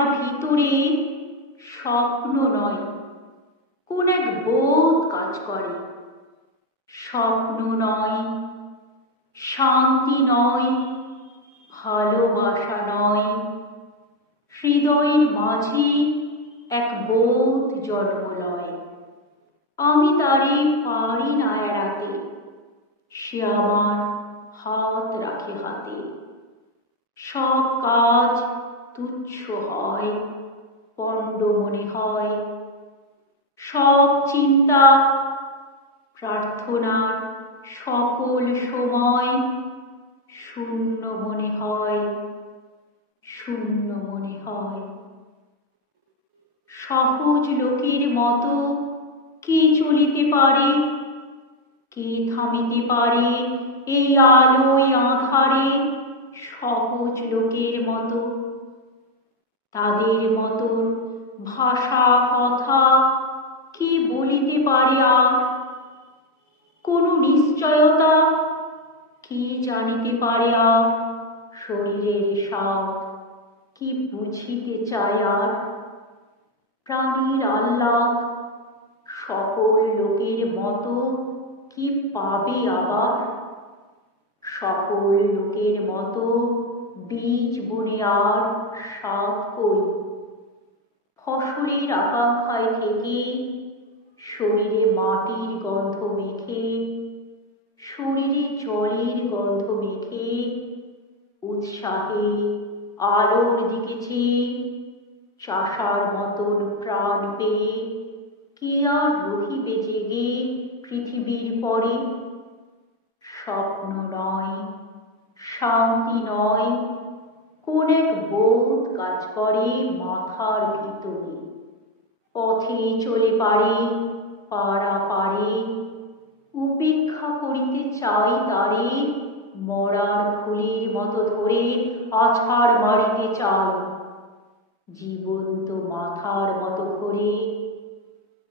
মাথার ভিতরে স্বপ্ন নয়, কোন এক বোধ কাজ করে। স্বপ্ন নয়, শান্তি নয়, ভালোবাসা নয়, হৃদয়ের মাঝে এক বোধ জন্ম লয়। আমি তারে পারি না এড়াতে, সে আমার হাত রাখে হাতে। সব কাজ তুচ্ছ হয়, পণ্ড মনে হয়। সব চিন্তা প্রার্থনার সকল সময় শূন্য মনে হয়, শূন্য মনে হয়। সহজ লোকের মতো কে চলিতে পারে, কে থামিতে পারে এই আলোয় আঁধারে? সহজ লোকের মতো, তাদের মতো ভাষা কথা কে বলিতে পারে আর? কোন নিশ্চয়তা কে জানিতে পারে আর? শরীরের স্বাদ কি বুঝিতে চায় আর? প্রাণীর আহ্লাদ সকল লোকের মতো কি পাবে আবার? সকল লোকের মতো বীজ বুনে আর স্বাদ কই? ফসলের আকাঙ্ক্ষায় থেকে শরীরে মাটির গন্ধ মেখে, শরীরে জলের গন্ধ মেখে, উৎসাহে আলোর দিকে চেয়ে চাষার মতন প্রাণ পেয়ে কে আর রহিবে জেগে পৃথিবীর পরে? স্বপ্ন নয়, শান্তি নয়, কোন এক বোধ কাজ করে মাথার ভিতরে। পথে চলে পারে পারা পারে, উপেক্ষা করিতে চাই তারে। মরার খুলির মতো ধরে আছাড় মারিতে চাই, জীবন্ত মাথার মতো করে।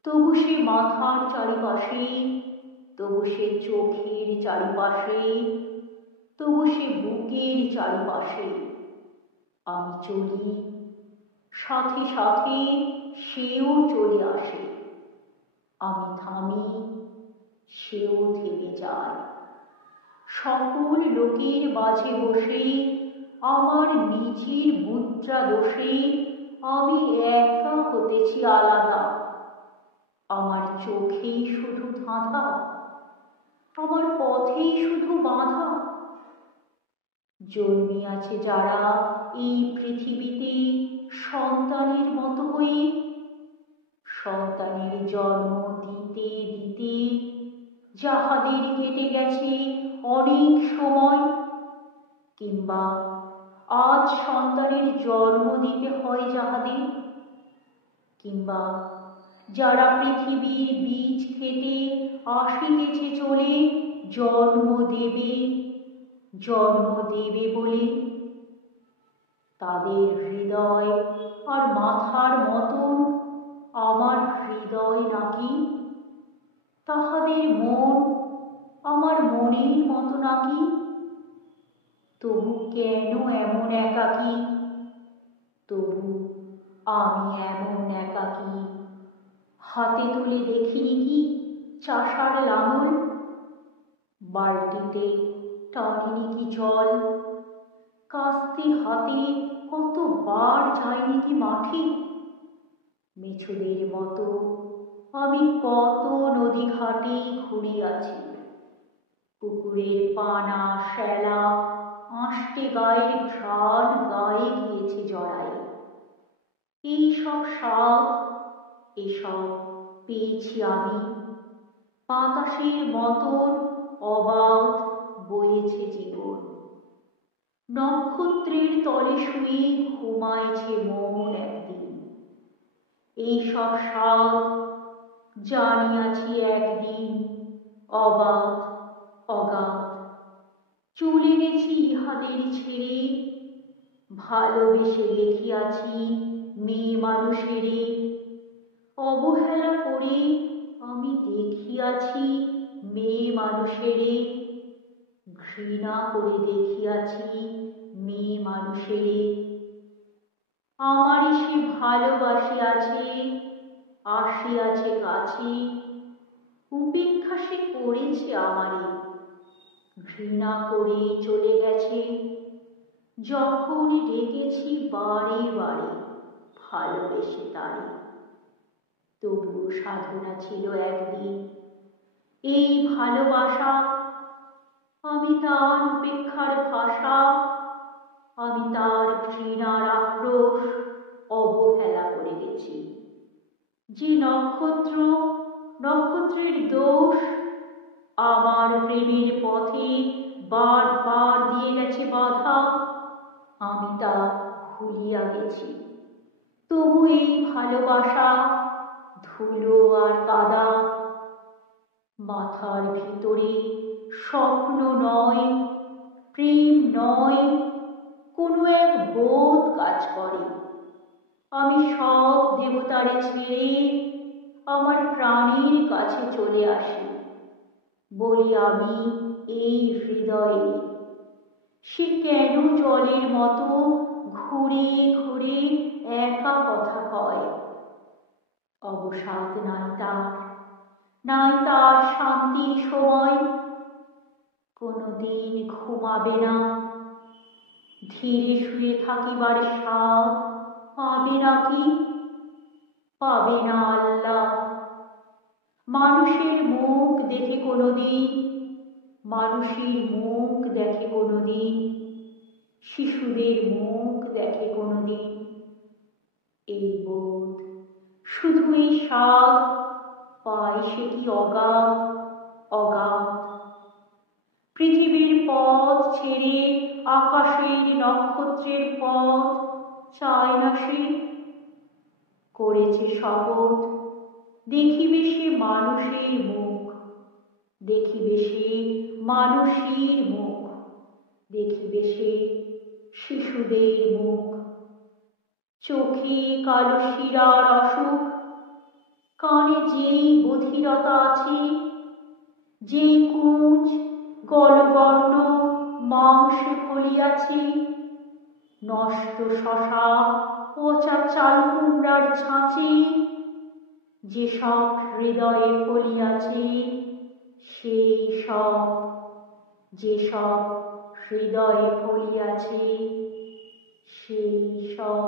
তবু সে মাথার চারিপাশে, তবু সে চোখের চারিপাশে, তবু সে বুকের চারিপাশে। আমি চলি, সাথে সাথে সেও চলে আসে। আমি থামি, সেও থেমে যায়। সকল লোকের মাঝে বসে আমার নিজের মুদ্রা দোষে আমি একা হতেছি আলাদা। আমার চোখেই শুধু ধাঁধা, আমার পথেই শুধু বাঁধা। জন্মিয়াছে যারা এই পৃথিবীতে সন্তানের মতো হয়ে, সন্তানের জন্ম দিতে দিতে যাহাদের কেটে গেছে অনেক সময়, কিংবা আজ সন্তানের জন্ম দিতে হয় যাহাদের, কিংবা যারা পৃথিবীর বীজ খেতে আসিতেছে চলে জন্ম দেবে, জন্ম দেবে বলে, তাদের হৃদয় আর মাথার মতন আমার হৃদয় নাকি? তাহাদের মন আমার মনের মতো নাকি? তবু কেন এমন একাকী? তবু আমি এমন একাকী। হাতে তুলে দেখিনি কি চাষার লাঙল? বালতিতে টানিনি কি জল? কাস্তে হাতে কতবার যাইনি কি মাঠে? মেছুদের মতো আমি কত নদী ঘাটে ঘুরিয়াছি। পুকুরের পানা শ্যালা আষ্টে গায়ের প্রাণ গায়ে গিয়েছে জড়াই। এই সব স্বাদ, এসব পেয়েছি আমি। বাতাসের মতন অবাধ বয়েছে জীবন। নক্ষত্রের তলে শুয়ে ঘুমাইছে মন একদিন। এই সব স্বাদ জানিয়াছি একদিন অবাধ অগাধ। চলে গেছি ইহাদের ছেড়ে, ভালোবেসে দেখিয়াছি মেয়ে মানুষেরে। অবহেলা করে আমি দেখিয়াছি মেয়ে মানুষেরে, ঘৃণা করে দেখিয়াছি মেয়ে মানুষেরে। আমারই সে ভালোবাসিয়াছে, আসিয়াছে কাছে, উপেক্ষা সে করেছে আমারে, ঘৃণা করে চলে গেছে। যখন ডেকেছি বারে বারে ভালোবেসে তারে, তবুও সাধনা ছিল একদিন এই ভালোবাসা। আমি তার উপেক্ষার ভাষা, আমি তার ঘৃণার আক্রোশ অবহেলা করে গেছি। যে নক্ষত্র, নক্ষত্রের দোষ আমার প্রেমের পথে বারবার দিয়ে গেছে বাধা, আমি তা ভুলিয়া গেছি। তবু এই ভালোবাসা ধুলো আর কাদা, মাথার ভিতরে স্বপ্ন নয়, প্রেম নয়, কোনো এক বোধ কাজ করে। আমি সব দেবতারে ছেড়ে আমার প্রাণীর কাছে চলে আসি, বলি আমি এই হৃদয়ে। সে কেন জলের মতো ঘুরে ঘুরে একা কথা কয়? অবসাদ নাই তার, নাই তার শান্তির সময়। কোনোদিন ঘুমাবে না, ধীরে শুয়ে থাকিবার স্বাদ পাবে নাকি? পাবে না আল্লাহ। মানুষের মুখ দেখে কোনোদিন, মানুষের মুখ দেখে কোনোদিন, শিশুদের মুখ দেখে কোনোদিন। এই বোধ, শুধু এই স্বাদ পায় সে কি অগাধ, অগাধ। পৃথিবীর পথ ছেড়ে আকাশের নক্ষত্রের পথ চায় না সে। করেছে শপথ, দেখিবে সে মানুষের মুখ, দেখিবে সে মানুষের মুখ, দেখিবে সে শিশুদের মুখ। চোখে কালো শিরার অসুখ, কানে যেই বধিরতা আছে, যেই কুঁচ গলগণ্ড মাংসে ফলিয়াছে, নষ্ট শশা পচা চাল কুমড়ার ছাঁচে, যেসব হৃদয়ে ফলিয়াছে, সেই সব, যেসব হৃদয়ে ফলিয়াছে, সেই সব।